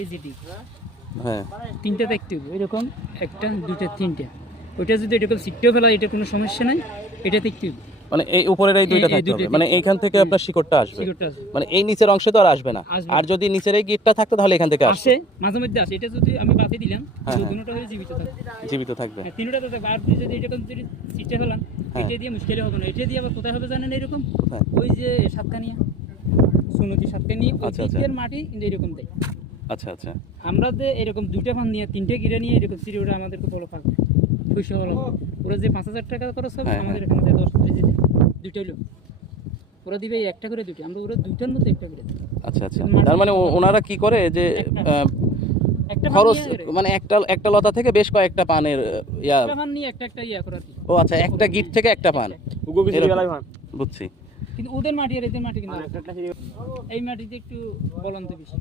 এই যেটি হ্যাঁ তিনটা দেখতে হবে এরকম, একটা দুইটা তিনটা। ওইটা যদি এরকম সিটটেও ফেলা, এটা কোনো সমস্যা নাই, এটা দেখতে হবে। মানে এই উপরের এই দুইটা এই থাকতে দুইটা হবে, মানে এইখান থেকে আপনার শিকড়টা আসবে, সিকিউরটা আছে। মানে এই নিচের অংশে তো আর আসবে না। আসবে আর যদি নিচের এই গিটটা থাকতো তাহলে এখান থেকে আসবে, আসে মাঝে মধ্যে আসে। এটা যদি আমি বাতি দিলাম, হ্যাঁ, হ্যাঁ। দুটোটা হয়ে জীবিত থাকবে, জীবিত থাকবে। হ্যাঁ, তিনটা তো থাকবে। আর তুই যদি এরকম যদি সিটটা ফেলান, হ্যাঁ। এটা দিয়ে মুশকিল হবে না। এটা দিয়ে আবার কোথায় হবে জানেন? এরকম কোথায়? ওই যে সাতকানিয়া সুনতি সাতকানিয়া, ওই আচ্ছা, আচ্ছা। দিকের মাটি কিন্তু এরকম দেয়। আচ্ছা আচ্ছা আমরা যে এরকম দুইটা ফান নিয়ে তিনটে গিরে নিয়ে এরকম সিঁড়ি, ওটা আমাদেরকে বড় ফাঁক পয়সা হলো। ওরা যে 5,000 টাকা খরচ হবে, হ্যাঁ, আমাদের হ্যাঁ। এখানে 10 কেজি দুইটাই লোক ওরা দিবে একটা করে, দুটো আমরা ওরা দুইটার মধ্যে একটা করে দিই। আচ্ছা আচ্ছা। তার মানে ওনারা কি করে যে একটা ফান খরচ, নিয়ে মানে একটা একটা লতা থেকে বেশ কয়েকটা পানের ইয়া। একটা ফান নিয়ে একটা ইয়া করা দিই। ও আচ্ছা, একটা গিট থেকে একটা পান, বুঝছি। কিন্তু ওদের মাটি আর এদের মাটি কিন্তু এই মাটিতে একটু বলন্ত বেশি।